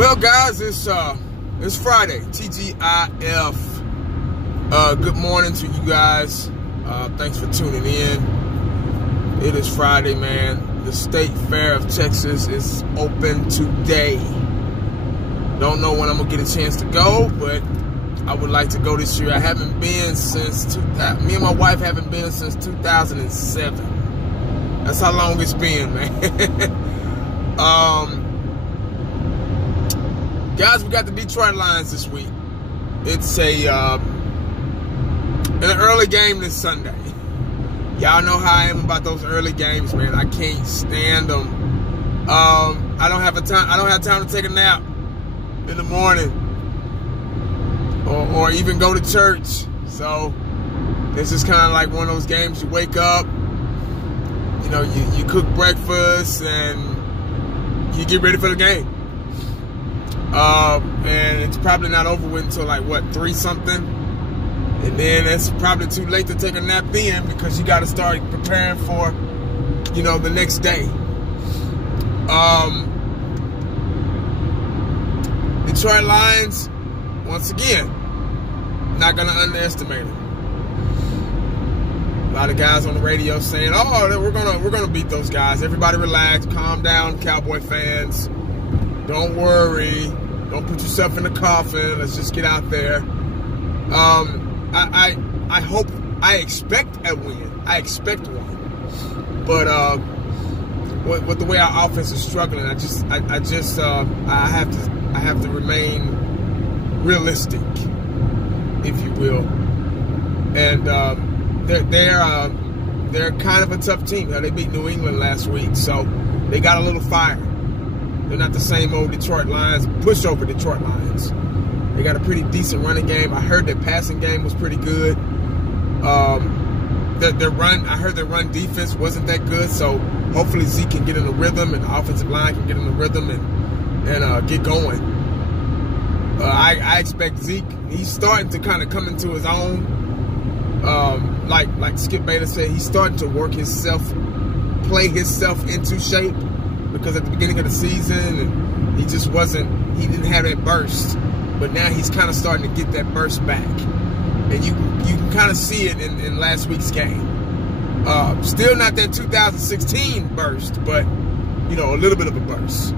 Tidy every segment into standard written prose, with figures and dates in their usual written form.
Well, guys, it's Friday. TGIF. Good morning to you guys. Thanks for tuning in. It is Friday, man. The State Fair of Texas is open today. Don't know when I'm gonna get a chance to go, but I would like to go this year. I haven't been since me and my wife haven't been since 2007. That's how long it's been, man. Guys, we got the Detroit Lions this week. It's an early game this Sunday. Y'all know how I am about those early games, man. I can't stand them. I don't have time to take a nap in the morning, or even go to church. So this is kind of like one of those games. You wake up, you cook breakfast, and you get ready for the game. And it's probably not over with until like, what, 3-something? And then it's probably too late to take a nap then, because you got to start preparing for, the next day. Detroit Lions, once again, not going to underestimate them. A lot of guys on the radio saying, "Oh, we're gonna beat those guys. Everybody relax, calm down, Cowboy fans. Don't worry. Don't put yourself in the coffin. Let's just get out there." I expect a win. I expect one. But with the way our offense is struggling, I have to remain realistic, if you will. And they're kind of a tough team. They beat New England last week, so they got a little fire. They're not the same old Detroit Lions, pushover Detroit Lions. They got a pretty decent running game. I heard their passing game was pretty good. I heard their run defense wasn't that good, so hopefully Zeke can get in the rhythm and the offensive line can get in the rhythm and get going. I expect Zeke, he's starting to kind of come into his own. Like Skip Bayless said, he's starting to play himself into shape. Because at the beginning of the season, he didn't have that burst. But now he's kind of starting to get that burst back. And you can kind of see it in last week's game. Still not that 2016 burst, but, a little bit of a burst.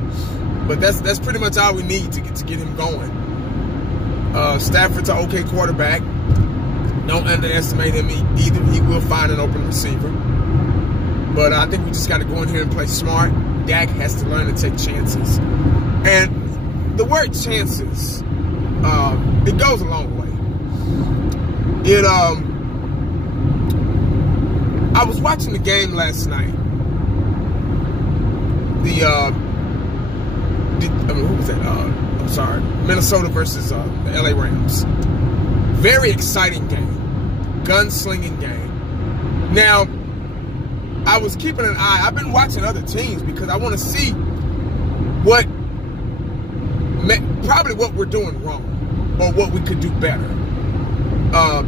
But that's pretty much all we need to get him going. Stafford's an okay quarterback. Don't underestimate him either. He will find an open receiver. But I think we just got to go in here and play smart. Dak has to learn to take chances. And the word chances, it goes a long way. I was watching the game last night. Who was that? I'm sorry. Minnesota versus the LA Rams. Very exciting game. Gunslinging game. Now, I was keeping an eye. I've been watching other teams because I want to see probably what we're doing wrong or what we could do better.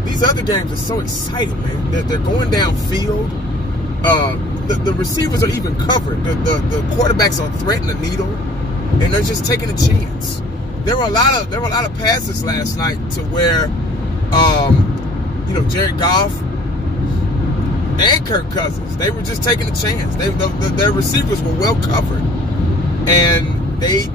These other games are so exciting, man. They're going downfield. The receivers are even covered. The quarterbacks are threading the needle, and they're just taking a chance. There were a lot of passes last night to where, Jared Goff and Kirk Cousins, they were just taking a chance. Their receivers were well covered, and they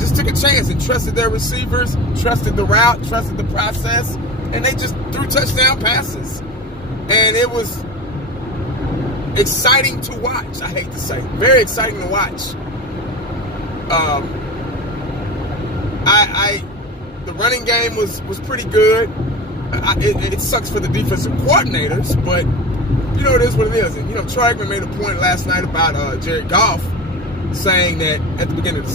just took a chance and trusted their receivers, trusted the route, trusted the process, and they just threw touchdown passes. And it was exciting to watch. I hate to say it. Very exciting to watch. The running game was pretty good. It sucks for the defensive coordinators, but it is what it is. And Troy Aikman made a point last night about Jared Goff, saying that at the beginning of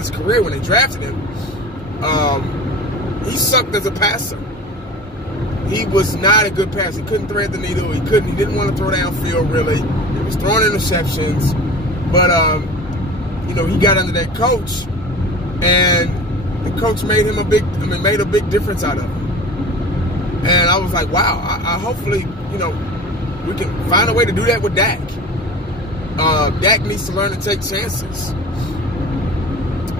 his career when they drafted him, he sucked as a passer. He was not a good passer. He couldn't thread the needle. He didn't want to throw downfield really. He was throwing interceptions, but he got under that coach, and the coach made him made a big difference out of him. And I was like, wow, I hopefully, we can find a way to do that with Dak. Dak needs to learn to take chances.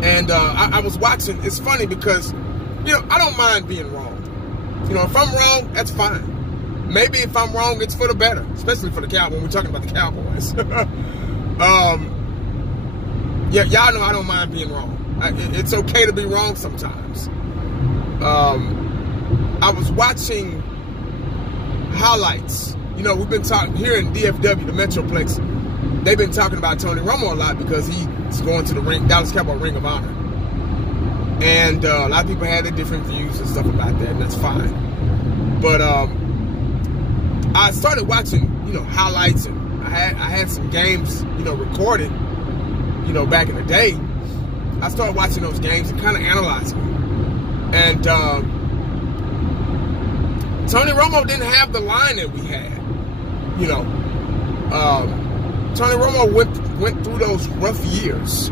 And I was watching. It's funny because, I don't mind being wrong. If I'm wrong, that's fine. Maybe if I'm wrong, it's for the better, especially for the Cowboys. When we're talking about the Cowboys. Yeah, y'all know I don't mind being wrong. It's okay to be wrong sometimes. I was watching highlights. We've been talking here in DFW, the Metroplex. They've been talking about Tony Romo a lot because he's going to the Dallas Cowboys Ring of Honor. And a lot of people had their different views and stuff about that, and that's fine. But I started watching, highlights, and I had some games, recorded, back in the day. I started watching those games and kind of analyzing them. And Tony Romo didn't have the line that we had. Tony Romo went through those rough years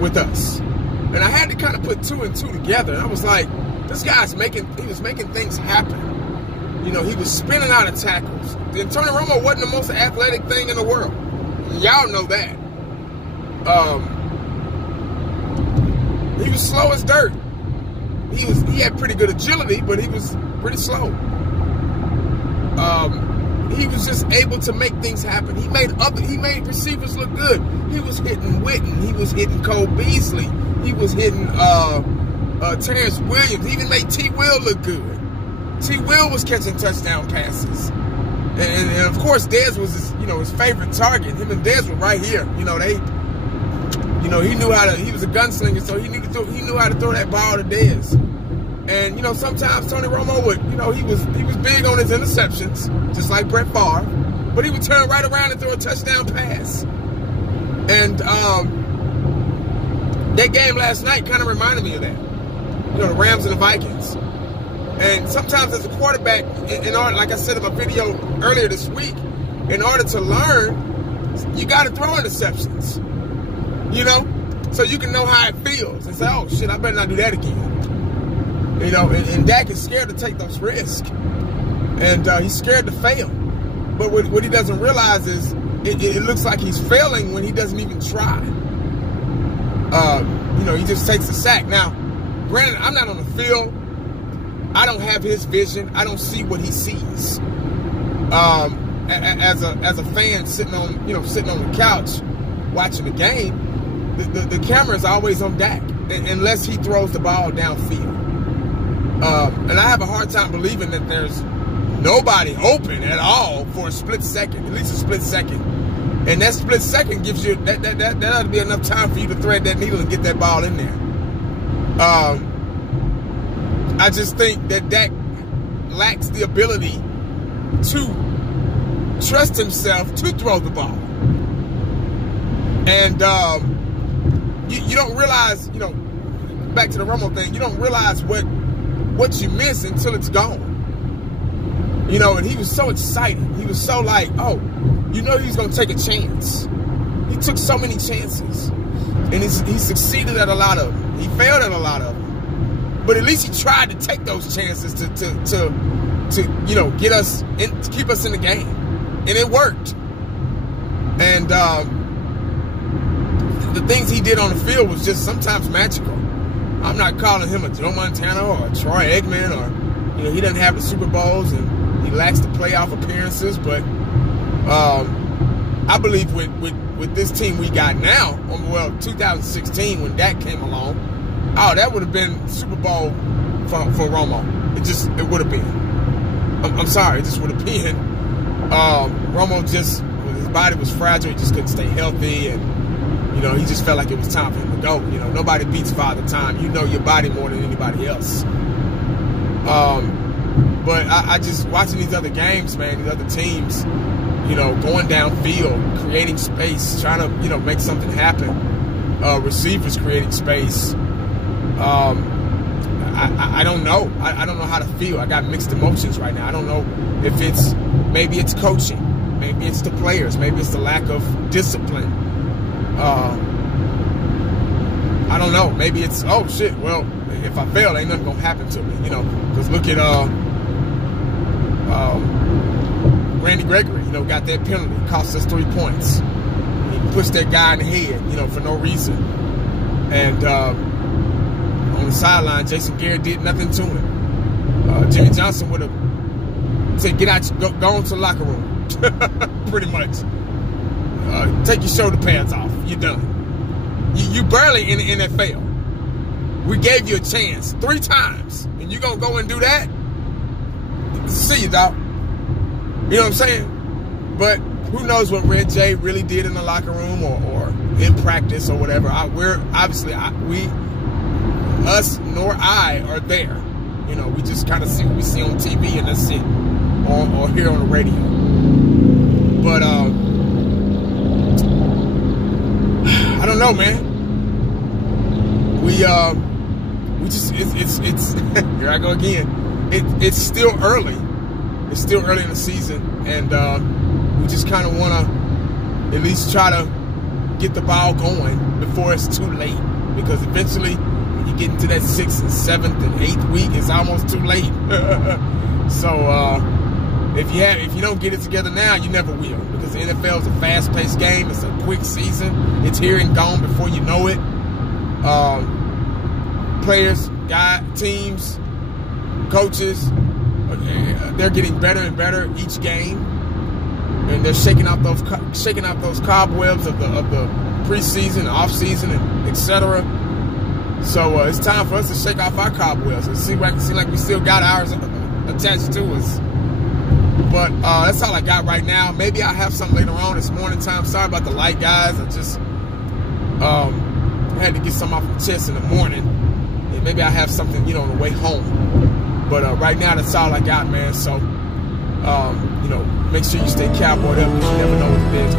with us. And I had to kind of put 2 and 2 together. And I was like, this guy's making things happen. He was spinning out of tackles. And Tony Romo wasn't the most athletic thing in the world. Y'all know that. He was slow as dirt. He had pretty good agility, but he was pretty slow. He was just able to make things happen. He made receivers look good. He was hitting Witten. He was hitting Cole Beasley. He was hitting Terrence Williams. He even made T. Will look good. T. Will was catching touchdown passes. And of course, Dez was his favorite target. Him and Dez were right here. He knew how to. He was a gunslinger, so he knew how to throw that ball to Dez. And sometimes Tony Romo would, he was big on his interceptions, just like Brett Favre, but he would turn right around and throw a touchdown pass. And that game last night kind of reminded me of that. The Rams and the Vikings. And sometimes as a quarterback, in order, like I said in my video earlier this week, in order to learn, you got to throw interceptions. So you can know how it feels and say, oh shit, I better not do that again. And Dak is scared to take those risks. And he's scared to fail. But what he doesn't realize is it looks like he's failing when he doesn't even try. He just takes a sack. Now, granted, I'm not on the field. I don't have his vision. I don't see what he sees. As a fan sitting on the couch watching the game, the camera is always on Dak unless he throws the ball downfield. And I have a hard time believing that there's nobody open at all for a split second, at least a split second. And that split second gives you, that ought to be enough time for you to thread that needle and get that ball in there. I just think that Dak lacks the ability to trust himself to throw the ball. And you don't realize, back to the Romo thing, you don't realize what you miss until it's gone. And he was so excited. He was so like, oh, he was going to take a chance. He took so many chances. And he succeeded at a lot of them. He failed at a lot of them. But at least he tried to take those chances to get us in, to keep us in the game. And it worked. And the things he did on the field was just sometimes magical. I'm not calling him a Joe Montana or a Troy Aikman, or he doesn't have the Super Bowls and he lacks the playoff appearances, but I believe with this team we got now, 2016 when Dak came along, that would have been Super Bowl for Romo. It would have been. I'm sorry, it just would have been. Romo his body was fragile, he just couldn't stay healthy, and he just felt like it was time for him to go. Nobody beats Father Time. You know your body more than anybody else. But I just watching these other games, man, these other teams, going downfield, creating space, trying to, make something happen. Receivers creating space. I don't know. I don't know how to feel. I got mixed emotions right now. I don't know if maybe it's coaching. Maybe it's the players. Maybe it's the lack of discipline. I don't know. Maybe it's, oh shit, well, if I fail, ain't nothing gonna happen to me, because look at Randy Gregory, got that penalty, cost us 3 points. He pushed that guy in the head, for no reason. And on the sideline, Jason Garrett did nothing to him. Jimmy Johnson would have said, "Get out, go into the locker room." Pretty much. Take your shoulder pads off. You're done. You barely in the NFL. We gave you a chance 3 times, and you gonna go and do that? See you, dog. You know what I'm saying? But who knows what Red J really did in the locker room or in practice or whatever. Us nor I are there. You know, we just kind of see what we see on TV, and that's it, or hear on the radio. But I don't know, man. We just it's here I go again. It's still early. It's still early in the season, and we just kind of want to at least try to get the ball going before it's too late. Because eventually, when you get into that 6th and 7th and 8th week, it's almost too late. So if you don't get it together now, you never will. Because the NFL is a fast-paced game. It's a quick season. It's here and gone before you know it. Players, teams, coaches, they're getting better and better each game, and they're shaking out those cobwebs of the preseason, off season, and etc. So it's time for us to shake off our cobwebs and see like we still got ours attached to us. But that's all I got right now. Maybe I'll have something later on. It's morning time. Sorry about the light, guys. I just had to get something off my chest in the morning. And maybe I'll have something, on the way home. But right now, that's all I got, man. So, make sure you stay cowboyed up, because you never know what the day's